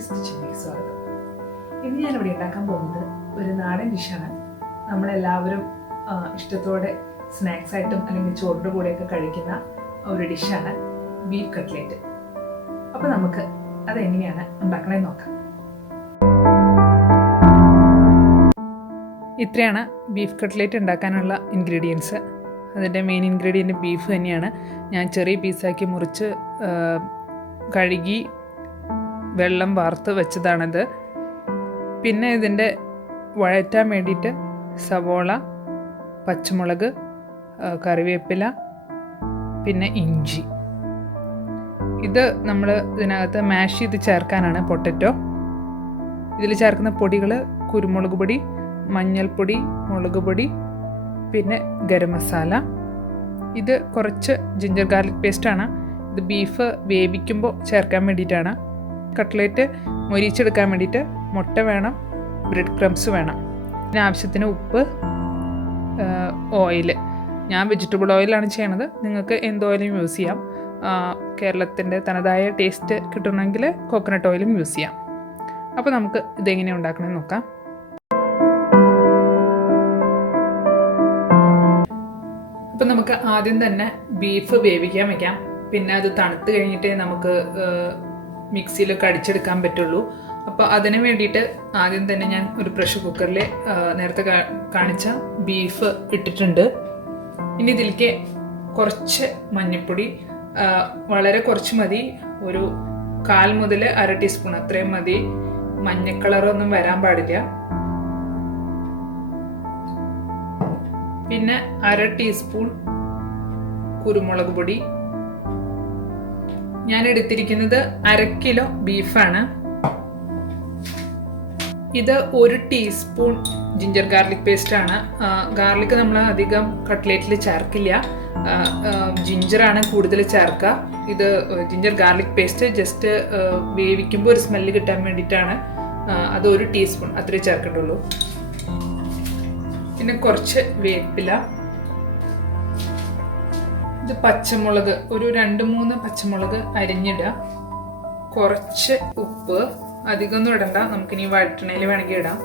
ഷെഫീസ് കിച്ചണിലേക്ക് സ്വാഗതം. ഇന്ന് ഞാനിവിടെ ഉണ്ടാക്കാൻ പോകുന്നത് ഒരു നാടൻ ഡിഷാണ്. നമ്മളെല്ലാവരും ഇഷ്ടത്തോടെ സ്നാക്സ് ആയിട്ടും അല്ലെങ്കിൽ ചോറിൻ്റെ കൂടെയൊക്കെ കഴിക്കുന്ന ഒരു ഡിഷാണ് ബീഫ് കട്ട്ലേറ്റ്. അപ്പോൾ നമുക്ക് അതെങ്ങനെയാണ് ഉണ്ടാക്കണമെന്ന് നോക്കാം. ഇത്രയാണ് ബീഫ് കട്ട്ലേറ്റ് ഉണ്ടാക്കാനുള്ള ഇൻഗ്രീഡിയൻസ്. അതിൻ്റെ മെയിൻ ഇൻഗ്രീഡിയൻറ്റ് ബീഫ് തന്നെയാണ്. ഞാൻ ചെറിയ പീസാക്കി മുറിച്ച് കഴുകി വെള്ളം വാർത്ത് വെച്ചതാണിത്. പിന്നെ ഇതിൻ്റെ വഴറ്റാൻ വേണ്ടിയിട്ട് സവോള, പച്ചമുളക്, കറിവേപ്പില, പിന്നെ ഇഞ്ചി. ഇത് നമ്മൾ ഇതിനകത്ത് മാഷ് ചെയ്ത് ചേർക്കാനാണ് പൊട്ടറ്റോ. ഇതിൽ ചേർക്കുന്ന പൊടികൾ കുരുമുളക് പൊടി, മഞ്ഞൾപ്പൊടി, മുളക് പൊടി, പിന്നെ ഗരം മസാല. ഇത് കുറച്ച് ജിഞ്ചർ ഗാർലിക് പേസ്റ്റാണ്. ഇത് ബീഫ് വേവിക്കുമ്പോൾ ചേർക്കാൻ വേണ്ടിയിട്ടാണ്. കട്ട്ലേറ്റ് മൊരിച്ചെടുക്കാൻ വേണ്ടിയിട്ട് മുട്ട വേണം, ബ്രെഡ് ക്രംസ് വേണം, പിന്നെ ആവശ്യത്തിന് ഉപ്പ്, ഓയിൽ. ഞാൻ വെജിറ്റബിൾ ഓയിലാണ് ചെയ്യണത്. നിങ്ങൾക്ക് എന്ത് ഓയിലും യൂസ് ചെയ്യാം. കേരളത്തിൻ്റെ തനതായ ടേസ്റ്റ് കിട്ടണമെങ്കിൽ കോക്കനട്ട് ഓയിലും യൂസ് ചെയ്യാം. അപ്പോൾ നമുക്ക് ഇതെങ്ങനെ ഉണ്ടാക്കണമെന്ന് നോക്കാം. അപ്പം നമുക്ക് ആദ്യം തന്നെ ബീഫ് വേവിക്കാൻ വയ്ക്കാം. പിന്നെ അത് തണുത്ത് കഴിഞ്ഞിട്ടേ നമുക്ക് മിക്സിയിലൊക്കെ അടിച്ചെടുക്കാൻ പറ്റുള്ളൂ. അപ്പോൾ അതിന് വേണ്ടിയിട്ട് ആദ്യം തന്നെ ഞാൻ ഒരു പ്രഷർ കുക്കറിൽ നേരത്തെ കാണിച്ച ബീഫ് ഇട്ടിട്ടുണ്ട്. ഇനി ഇതിലേക്ക് കുറച്ച് മഞ്ഞൾപ്പൊടി, വളരെ കുറച്ച് മതി, ഒരു 1/4 മുതൽ 1/2 ടീസ്പൂൺ അത്രയും മതി. മഞ്ഞ കളറൊന്നും വരാൻ പാടില്ല. പിന്നെ 1/2 ടീസ്പൂൺ കുരുമുളക് പൊടി. ഞാൻ എടുത്തിരിക്കുന്നത് 1/2 കിലോ ബീഫാണ്. ഇത് 1 ടീസ്പൂൺ ജിഞ്ചർ ഗാർലിക് പേസ്റ്റ് ആണ്. ഗാർലിക് നമ്മൾ അധികം കട്ട്ലേറ്റിൽ ചേർക്കില്ല. ജിഞ്ചറാണ് കൂടുതൽ ചേർക്കുക. ഇത് ജിഞ്ചർ ഗാർലിക് പേസ്റ്റ് ജസ്റ്റ് വേവിക്കുമ്പോൾ ഒരു സ്മെല്ല് കിട്ടാൻ വേണ്ടിയിട്ടാണ്. അത് 1 ടീസ്പൂൺ അത്രേ ചേർക്കണ്ടുള്ളൂ. പിന്നെ കുറച്ച് വേപ്പില. ഇത് പച്ചമുളക്, ഒരു 2-3 പച്ചമുളക് അരിഞ്ഞിടുക. കുറച്ച് ഉപ്പ്, അധികമൊന്നും ഇടണ്ട, നമുക്കിനി വഴറ്റണയിൽ വേണമെങ്കിൽ ഇടാം.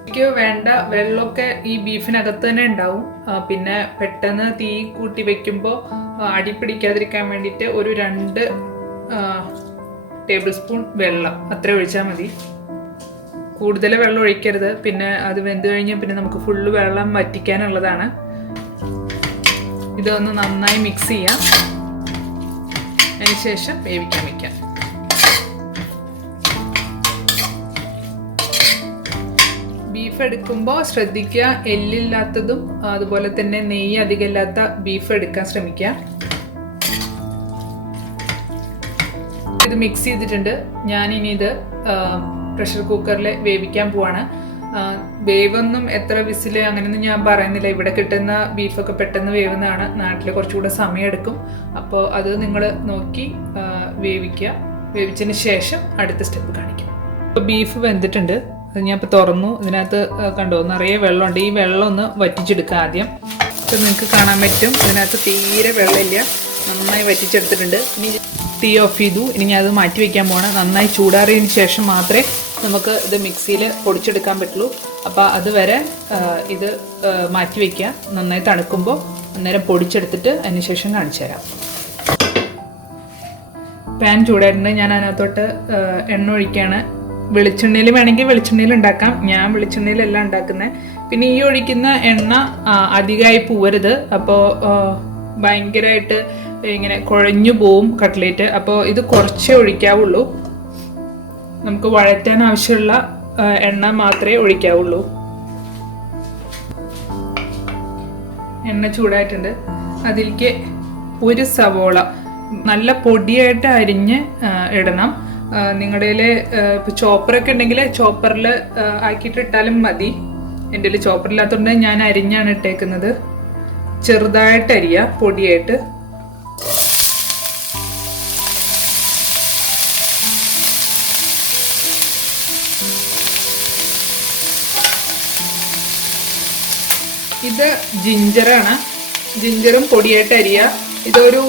എനിക്ക് വേണ്ട വെള്ളമൊക്കെ ഈ ബീഫിനകത്ത് തന്നെ ഉണ്ടാവും. പിന്നെ പെട്ടെന്ന് തീ കൂട്ടി വെക്കുമ്പോൾ അടി പിടിക്കാതിരിക്കാൻ വേണ്ടിയിട്ട് ഒരു 2 ടേബിൾ സ്പൂൺ വെള്ളം അത്ര ഒഴിച്ചാൽ മതി. കൂടുതൽ വെള്ളം ഒഴിക്കരുത്. പിന്നെ അത് വെന്ത് കഴിഞ്ഞാൽ പിന്നെ നമുക്ക് ഫുള്ള് വെള്ളം വറ്റിക്കാനുള്ളതാണ്. ഇതൊന്ന് നന്നായി മിക്സ് ചെയ്യാം. അതിനുശേഷം വേവിക്കാൻ വയ്ക്കാം. ബീഫ് എടുക്കുമ്പോൾ ശ്രദ്ധിക്കുക, എല്ലില്ലാത്തതും അതുപോലെ തന്നെ നെയ്യ് അധികം ഇല്ലാത്ത ബീഫ് എടുക്കാൻ ശ്രമിക്കുക. ഇത് മിക്സ് ചെയ്തിട്ടുണ്ട്. ഞാനിനി ഇത് പ്രഷർ കുക്കറിൽ വേവിക്കാൻ പോവാണ്. വേവൊന്നും എത്ര വിസിൽ അങ്ങനെയൊന്നും ഞാൻ പറയുന്നില്ല. ഇവിടെ കിട്ടുന്ന ബീഫൊക്കെ പെട്ടെന്ന് വേവുന്നതാണ്. നാട്ടിൽ കുറച്ചുകൂടെ സമയം എടുക്കും. അപ്പോൾ അത് നിങ്ങൾ നോക്കി വേവിക്കുക. വേവിച്ചതിന് ശേഷം അടുത്ത സ്റ്റെപ്പ് കാണിക്കും. ഇപ്പോൾ ബീഫ് വെന്തിട്ടുണ്ട്. അത് ഞാൻ ഇപ്പോൾ തുറന്നു. ഇതിനകത്ത് കണ്ടോ നിറയെ വെള്ളമുണ്ട്. ഈ വെള്ളം ഒന്ന് വറ്റിച്ചെടുക്കുക ആദ്യം. ഇപ്പം നിങ്ങൾക്ക് കാണാൻ പറ്റും ഇതിനകത്ത് തീരെ വെള്ളമില്ല. നന്നായി വറ്റിച്ചെടുത്തിട്ടുണ്ട്. ഇനി തീ ഓഫ് ചെയ്തു. ഇനി ഞാൻ അത് മാറ്റി വയ്ക്കാൻ പോവാണ്. നന്നായി ചൂടാറിയതിന് ശേഷം മാത്രമേ നമുക്ക് ഇത് മിക്സിയിൽ പൊടിച്ചെടുക്കാൻ പറ്റുള്ളൂ. അപ്പോൾ അതുവരെ ഇത് മാറ്റി വയ്ക്കുക. നന്നായി തണുക്കുമ്പോൾ അന്നേരം പൊടിച്ചെടുത്തിട്ട് അതിന് ശേഷം കാണിച്ചു തരാം. പാൻ ചൂടായിട്ടുണ്ട്. ഞാൻ അതിനകത്തോട്ട് എണ്ണ ഒഴിക്കുകയാണ്. വെളിച്ചെണ്ണയിൽ വേണമെങ്കിൽ വെളിച്ചെണ്ണയിൽ ഉണ്ടാക്കാം. ഞാൻ വെളിച്ചെണ്ണയിലല്ല ഉണ്ടാക്കുന്നത്. പിന്നെ ഈ ഒഴിക്കുന്ന എണ്ണ അധികമായി പോവരുത്. അപ്പോൾ ഭയങ്കരമായിട്ട് ഇങ്ങനെ കുഴഞ്ഞു പോവും കട്ട്ലേറ്റ്. അപ്പോൾ ഇത് കുറച്ചേ ഒഴിക്കാവുള്ളൂ. നമുക്ക് വഴറ്റാൻ ആവശ്യമുള്ള എണ്ണ മാത്രമേ ഒഴിക്കാവുള്ളൂ. എണ്ണ ചൂടായിട്ടുണ്ട്. അതിലേക്ക് ഒരു സവോള നല്ല പൊടിയായിട്ട് അരിഞ്ഞ് ഇടണം. നിങ്ങളുടെ കയ്യിൽ ഇപ്പോൾ ചോപ്പറൊക്കെ ഉണ്ടെങ്കിൽ ചോപ്പറിൽ ആക്കിയിട്ട് ഇട്ടാലും മതി. എൻ്റെ കയ്യിൽ ചോപ്പറില്ലാത്തതുകൊണ്ട് ഞാൻ അരിഞ്ഞാണ് ഇട്ടേക്കുന്നത്. ചെറുതായിട്ട് അരിയുക, പൊടിയായിട്ട്. ഇത് ജിഞ്ചറാണ്. ജിഞ്ചറും പൊടിയായിട്ട് അരിയുക. ഇതൊരു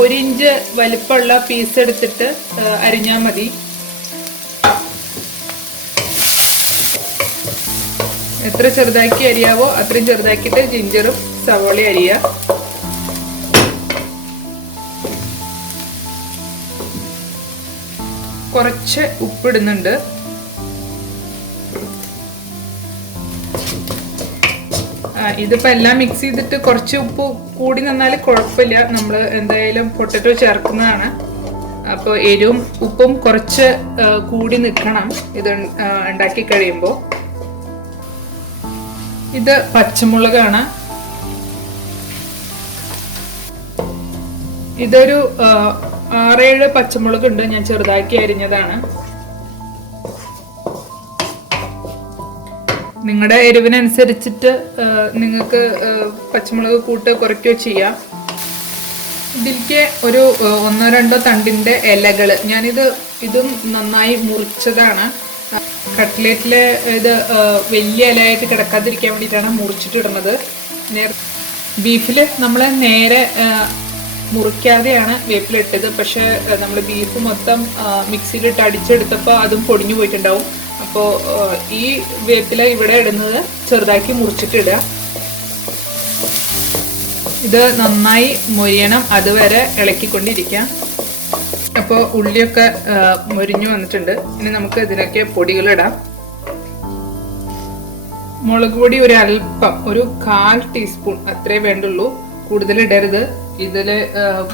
1 ഇഞ്ച് വലിപ്പമുള്ള പീസ് എടുത്തിട്ട് അരിഞ്ഞാൽ മതി. എത്ര ചെറുതാക്കി അരിയാവോ അത്രയും ചെറുതാക്കിയിട്ട് ജിഞ്ചറും സവോളയും അരിയുക. കുറച്ച് ഉപ്പിടുന്നുണ്ട്. ഇതിപ്പോൾ എല്ലാം മിക്സ് ചെയ്തിട്ട് കുറച്ച് ഉപ്പ് കൂടി നിന്നാൽ കുഴപ്പമില്ല, നമ്മൾ എന്തായാലും പൊട്ടറ്റോ ചേർക്കുന്നതാണ്. അപ്പോൾ എരിവും ഉപ്പും കുറച്ച് കൂടി നിൽക്കണം ഇത് ഉണ്ടാക്കി കഴിയുമ്പോൾ. ഇത് പച്ചമുളകാണ്. ഇതൊരു 6-7 പച്ചമുളക് ഉണ്ട്, ഞാൻ ചെറുതാക്കി അരിഞ്ഞതാണ്. നിങ്ങളുടെ എരിവിനനുസരിച്ചിട്ട് നിങ്ങൾക്ക് പച്ചമുളക് കൂട്ട് കുറയ്ക്കുകയോ ചെയ്യാം. ഇതിലേക്ക് ഒരു 1-2 തണ്ടിൻ്റെ ഇലകൾ, ഇതും നന്നായി മുറിച്ചതാണ്. കട്ട്ലേറ്റിലെ ഇത് വലിയ ഇലയായിട്ട് കിടക്കാതിരിക്കാൻ വേണ്ടിയിട്ടാണ് മുറിച്ചിട്ടിടുന്നത്. ബീഫിൽ നമ്മൾ നേരെ മുറിക്കാതെയാണ് വേപ്പിലിട്ടത്. പക്ഷേ നമ്മൾ ബീഫ് മൊത്തം മിക്സിയിലിട്ട് അടിച്ചെടുത്തപ്പോൾ അതും പൊടിഞ്ഞു പോയിട്ടുണ്ടാവും. അപ്പോൾ ഈ വേപ്പില ഇവിടെ ഇടുന്നത് ചെറുതാക്കി മുറിച്ചിട്ടിടുക. ഇത് നന്നായി മൊരിയണം, അതുവരെ ഇളക്കിക്കൊണ്ടിരിക്കാം. അപ്പോൾ ഉള്ളിയൊക്കെ മൊരിഞ്ഞു വന്നിട്ടുണ്ട്. ഇനി നമുക്ക് ഇതിനൊക്കെ പൊടികളിടാം. മുളക് പൊടി ഒരു അല്പം, ഒരു 1/4 ടീസ്പൂൺ അത്രേ വേണ്ടുള്ളൂ, കൂടുതൽ ഇടരുത്. ഇതിൽ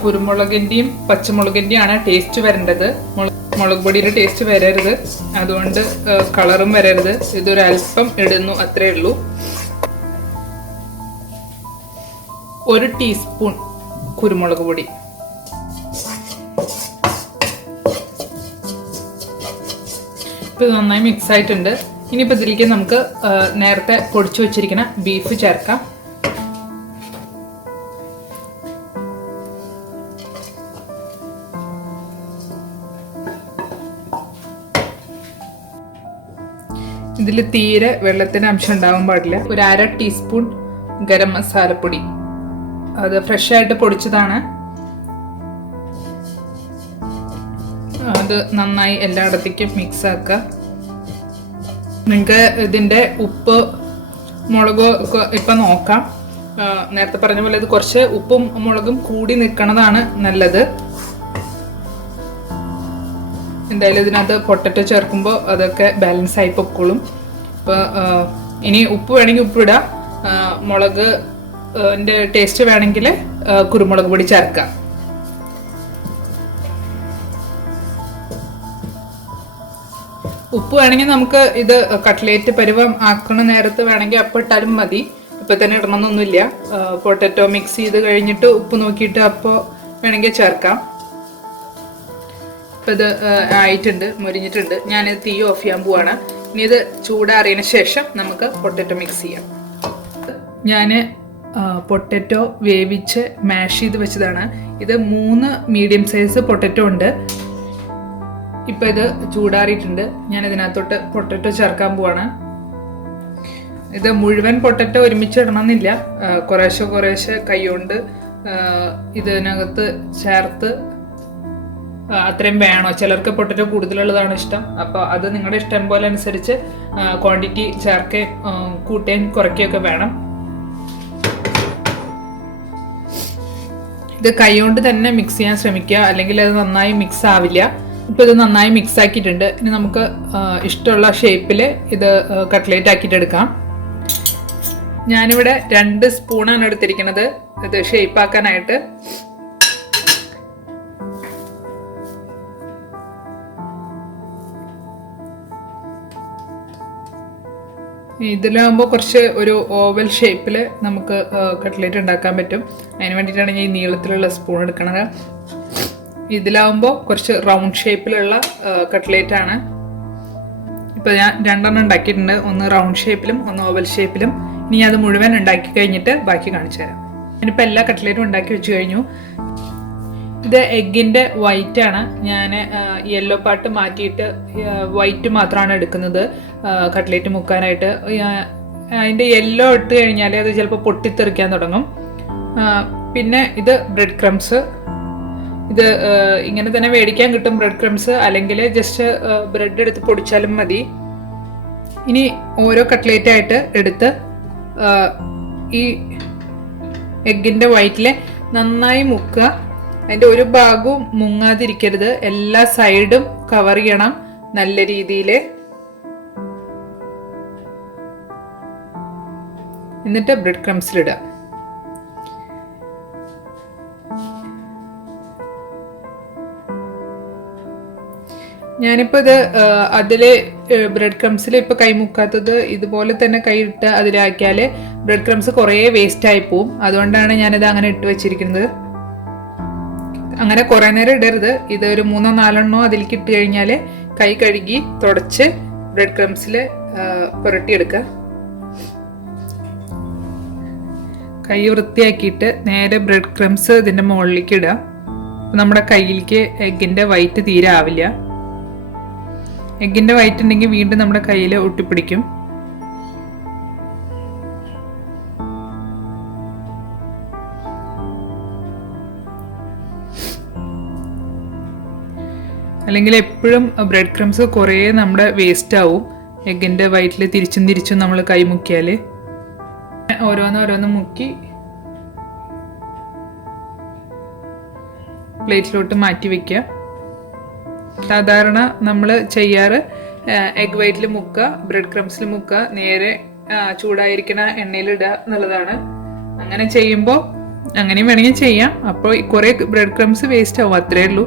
കുരുമുളകിൻ്റെയും പച്ചമുളകിൻ്റെയും ആണ് ടേസ്റ്റ് വരേണ്ടത്. മുളക് പൊടിയുടെ ടേസ്റ്റ് വരരുത്, അതുകൊണ്ട് കളറും വരരുത്. ഇതൊരു അല്പം ഇടുന്നു, അത്രേ ഉള്ളൂ. 1 ടീസ്പൂൺ കുരുമുളക് പൊടി. ഇപ്പം നന്നായി മിക്സ് ആയിട്ടുണ്ട്. ഇനിയിപ്പോൾ ഇതിലേക്ക് നമുക്ക് നേരത്തെ പൊടിച്ചു വെച്ചിരിക്കുന്ന ബീഫ് ചേർക്കാം. ഇതിൽ തീരെ വെള്ളത്തിന് അംശം ഉണ്ടാവാൻ പാടില്ല. ഒരു 1/2 ടീസ്പൂൺ ഗരം മസാലപ്പൊടി, അത് ഫ്രഷ് ആയിട്ട് പൊടിച്ചതാണ്. അത് നന്നായി എല്ലായിടത്തേക്കും മിക്സ് ആക്കുക. നിങ്ങൾക്ക് ഇതിൻ്റെ ഉപ്പ് മുളക് ഇപ്പം നോക്കാം. നേരത്തെ പറഞ്ഞ പോലെ ഇത് കുറച്ച് ഉപ്പും മുളകും കൂടി നിൽക്കുന്നതാണ് നല്ലത്. എന്തായാലും ഇതിനകത്ത് പൊട്ടറ്റോ ചേർക്കുമ്പോൾ അതൊക്കെ ബാലൻസ് ആയി പൊക്കോളും. അപ്പോൾ ഇനി ഉപ്പ് വേണമെങ്കിൽ ഉപ്പിടാം, മുളക് ടേസ്റ്റ് വേണമെങ്കിൽ കുരുമുളക് പൊടി ചേർക്കാം. ഉപ്പ് വേണമെങ്കിൽ നമുക്ക് ഇത് കട്ട്ലേറ്റ് പരുവം ആക്കണ നേരത്ത് വേണമെങ്കിൽ അപ്പം ഇട്ടാലും മതി, ഇപ്പം തന്നെ ഇടണമെന്നൊന്നുമില്ല. പൊട്ടറ്റോ മിക്സ് ചെയ്ത് കഴിഞ്ഞിട്ട് ഉപ്പ് നോക്കിയിട്ട് അപ്പോൾ വേണമെങ്കിൽ ചേർക്കാം. ഇപ്പം ഇത് ആയിട്ടുണ്ട്, മുരിഞ്ഞിട്ടുണ്ട്. ഞാനിത് തീ ഓഫ് ചെയ്യാൻ പോവാണ്. ഇനി ഇത് ചൂടാറിയതിന് ശേഷം നമുക്ക് പൊട്ടറ്റോ മിക്സ് ചെയ്യാം. ഞാൻ പൊട്ടറ്റോ വേവിച്ച് മാഷ് ചെയ്ത് വെച്ചതാണ്. ഇത് 3 മീഡിയം സൈസ് പൊട്ടറ്റോ ഉണ്ട്. ഇപ്പം ഇത് ചൂടാറിയിട്ടുണ്ട്. ഞാൻ ഇതിനകത്തോട്ട് പൊട്ടറ്റോ ചേർക്കാൻ പോവാണ്. ഇത് മുഴുവൻ പൊട്ടറ്റോ ഒരുമിച്ച് ഇടണമെന്നില്ല, കുറേശ്ശെ കുറേശ്ശെ കൈകൊണ്ട് ഇതിനകത്ത് ചേർത്ത് അത്രയും വേണോ. ചിലർക്ക് പൊട്ടറ്റോ കൂടുതലുള്ളതാണ് ഇഷ്ടം. അപ്പോൾ അത് നിങ്ങളുടെ ഇഷ്ടം പോലെ അനുസരിച്ച് ക്വാണ്ടിറ്റി ചേർക്കുകയും കൂട്ടുകയും കുറയ്ക്കുകയൊക്കെ വേണം. ഇത് കൈകൊണ്ട് തന്നെ മിക്സ് ചെയ്യാൻ ശ്രമിക്കുക, അല്ലെങ്കിൽ അത് നന്നായി മിക്സ് ആവില്ല. ഇപ്പോൾ ഇത് നന്നായി മിക്സ് ആക്കിയിട്ടുണ്ട്. ഇനി നമുക്ക് ഇഷ്ടമുള്ള ഷേപ്പിൽ ഇത് കട്ട്ലേറ്റ് ആക്കിയിട്ട് എടുക്കാം. ഞാനിവിടെ 2 സ്പൂണാണ് എടുത്തിരിക്കുന്നത് ഇത് ഷേപ്പ് ആക്കാനായിട്ട്. ഇതിലാകുമ്പോൾ കുറച്ച് ഒരു ഓവൽ ഷേപ്പിൽ നമുക്ക് കട്ട്ലേറ്റ് ഉണ്ടാക്കാൻ പറ്റും. അതിന് വേണ്ടിയിട്ടാണ് ഞാൻ ഈ നീളത്തിലുള്ള സ്പൂൺ എടുക്കുന്നത്. ഇതിലാവുമ്പോൾ കുറച്ച് റൗണ്ട് ഷേപ്പിലുള്ള കട്ട്ലേറ്റാണ്. ഇപ്പോൾ ഞാൻ 2 ഉണ്ടാക്കിയിട്ടുണ്ട്, ഒന്ന് റൗണ്ട് ഷേപ്പിലും ഒന്ന് ഓവൽ ഷേപ്പിലും. ഇനി അത് മുഴുവൻ ഉണ്ടാക്കി കഴിഞ്ഞിട്ട് ബാക്കി കാണിച്ചു തരാം. ഞാനിപ്പോൾ എല്ലാ കട്ട്ലേറ്റും ഉണ്ടാക്കി വെച്ച് കഴിഞ്ഞു. ഇത് എഗ്ഗിൻ്റെ വൈറ്റ് ആണ്. ഞാൻ യെല്ലോ പാർട്ട് മാറ്റിയിട്ട് വൈറ്റ് മാത്രമാണ് എടുക്കുന്നത് കട്ട്ലേറ്റ് മുക്കാനായിട്ട്. അതിൻ്റെ യെല്ലോ ഇട്ട് കഴിഞ്ഞാൽ അത് ചിലപ്പോൾ പൊട്ടിത്തെറിക്കാൻ തുടങ്ങും. പിന്നെ ഇത് ബ്രെഡ് ക്രംസ്, ഇത് ഇങ്ങനെ തന്നെ മേടിക്കാൻ കിട്ടും ബ്രെഡ് ക്രംസ്, അല്ലെങ്കിൽ ജസ്റ്റ് ബ്രെഡ് എടുത്ത് പൊടിച്ചാലും മതി. ഇനി ഓരോ കട്ട്ലേറ്റ് ആയിട്ട് എടുത്ത് ഈ എഗ്ഗിൻ്റെ വൈറ്റിൽ നന്നായി മുക്കുക. അതിൻ്റെ ഒരു ഭാഗവും മുങ്ങാതിരിക്കരുത്, എല്ലാ സൈഡും കവർ ചെയ്യണം നല്ല രീതിയിൽ. എന്നിട്ട് ബ്രെഡ് ക്രംസിലിടുക. ഞാനിപ്പോൾ ഇത് അതിൽ ബ്രെഡ് ക്രംസിൽ ഇപ്പോൾ കൈ മുക്കാത്തത് ഇതുപോലെ തന്നെ കൈ ഇട്ട് അതിലാക്കിയാൽ ബ്രെഡ് ക്രംസ് കുറേ വേസ്റ്റായി പോവും. അതുകൊണ്ടാണ് ഞാനിത് അങ്ങനെ ഇട്ട് വെച്ചിരിക്കുന്നത്. അങ്ങനെ കുറേ നേരം ഇടരുത്. ഇത് ഒരു 3-4 അതിലേക്ക് ഇട്ട് കഴിഞ്ഞാൽ കൈ കഴുകി തുടച്ച് ബ്രെഡ് ക്രംസിൽ പുരട്ടിയെടുക്കുക. കൈ വൃത്തിയാക്കിയിട്ട് നേരെ ബ്രെഡ് ക്രംസ് ഇതിൻ്റെ മുകളിലേക്ക് ഇടുക. നമ്മുടെ കയ്യിലേക്ക് എഗ്ഗിൻ്റെ വൈറ്റ് തീരെ ആവില്ല. എഗ്ഗിൻ്റെ വൈറ്റ് ഉണ്ടെങ്കിൽ വീണ്ടും നമ്മുടെ കയ്യിൽ ഒട്ടിപ്പിടിക്കും. അല്ലെങ്കിൽ എപ്പോഴും ബ്രെഡ് ക്രംസ് കുറേ നമ്മുടെ വേസ്റ്റ് ആവും എഗ്ഗിൻ്റെ വൈറ്റിൽ തിരിച്ചും തിരിച്ചും നമ്മൾ കൈ മുക്കിയാൽ. ഓരോന്ന് മുക്കി പ്ലേറ്റിലോട്ട് മാറ്റി വയ്ക്കുക. സാധാരണ നമ്മൾ ചെയ്യാറ് എഗ് വൈറ്റിൽ മുക്കുക, ബ്രെഡ് ക്രംസിൽ മുക്കുക, നേരെ ചൂടായിരിക്കണ എണ്ണയിലിടുക എന്നുള്ളതാണ്. അങ്ങനെ ചെയ്യുമ്പോൾ അങ്ങനെയും വേണമെങ്കിൽ ചെയ്യാം. അപ്പോൾ കുറേ ബ്രെഡ് ക്രംസ് വേസ്റ്റ് ആവും, അത്രേ ഉള്ളൂ.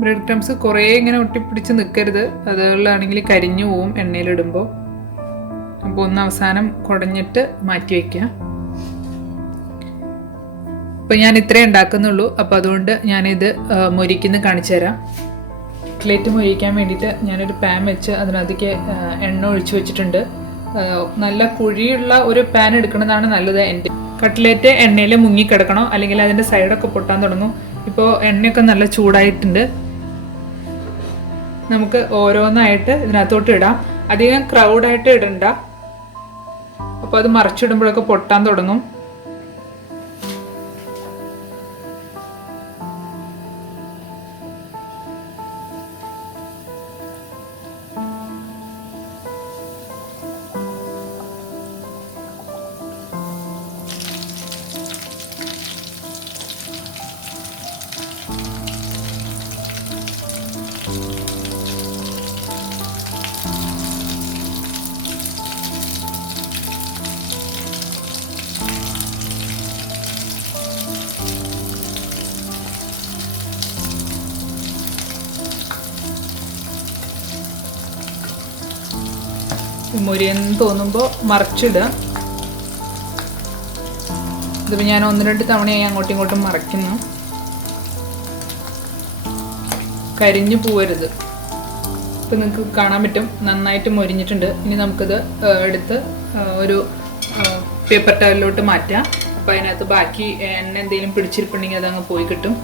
ബ്രെഡ് ക്രംസ് കുറേ ഇങ്ങനെ ഒട്ടിപ്പിടിച്ച് നിൽക്കരുത്, അതുകൊണ്ടാണെങ്കിൽ കരിഞ്ഞു പോവും എണ്ണയിലിടുമ്പോൾ. അപ്പോൾ ഒന്ന് അവസാനം കുടഞ്ഞിട്ട് മാറ്റി വയ്ക്കുക. അപ്പോൾ ഞാൻ ഇത്രേ ഉണ്ടാക്കുന്നുള്ളൂ. അപ്പോൾ അതുകൊണ്ട് ഞാനിത് മൊരിക്കുന്ന കാണിച്ചു തരാം. കട്ട്ലേറ്റ് മൊരിക്കാൻ വേണ്ടിയിട്ട് ഞാനൊരു പാൻ വെച്ച് അതിനകത്തേക്ക് എണ്ണ ഒഴിച്ച് വെച്ചിട്ടുണ്ട്. നല്ല കുഴിയുള്ള ഒരു പാൻ എടുക്കുന്നതാണ് നല്ലത്. എൻ്റെ കട്ട്ലേറ്റ് എണ്ണയിൽ മുങ്ങിക്കിടക്കണോ, അല്ലെങ്കിൽ അതിൻ്റെ സൈഡൊക്കെ പൊട്ടാൻ തുടങ്ങും. ഇപ്പോൾ എണ്ണയൊക്കെ നല്ല ചൂടായിട്ടുണ്ട്. നമുക്ക് ഓരോന്നായിട്ട് ഇതിനകത്തോട്ട് ഇടാം. അധികം ക്രൗഡായിട്ട് ഇടണ്ട, അപ്പോൾ അത് മറിച്ചിടുമ്പോഴൊക്കെ പൊട്ടാൻ തുടങ്ങും. മുരിയെന്ന് തോന്നുമ്പോൾ മറിച്ചിടുക. ഇതിപ്പോൾ ഞാൻ 1-2 തവണയായി അങ്ങോട്ടും ഇങ്ങോട്ടും മറയ്ക്കുന്നു. കരിഞ്ഞു പോവരുത്. ഇപ്പം നിങ്ങൾക്ക് കാണാൻ പറ്റും നന്നായിട്ട് മൊരിഞ്ഞിട്ടുണ്ട്. ഇനി നമുക്കിത് എടുത്ത് ഒരു പേപ്പർ ടവലിലോട്ട് മാറ്റാം. അപ്പോൾ അതിനകത്ത് ബാക്കി എണ്ണ എന്തെങ്കിലും പിടിച്ചിരിപ്പുണ്ടെങ്കിൽ അതങ്ങ് പോയി കിട്ടും.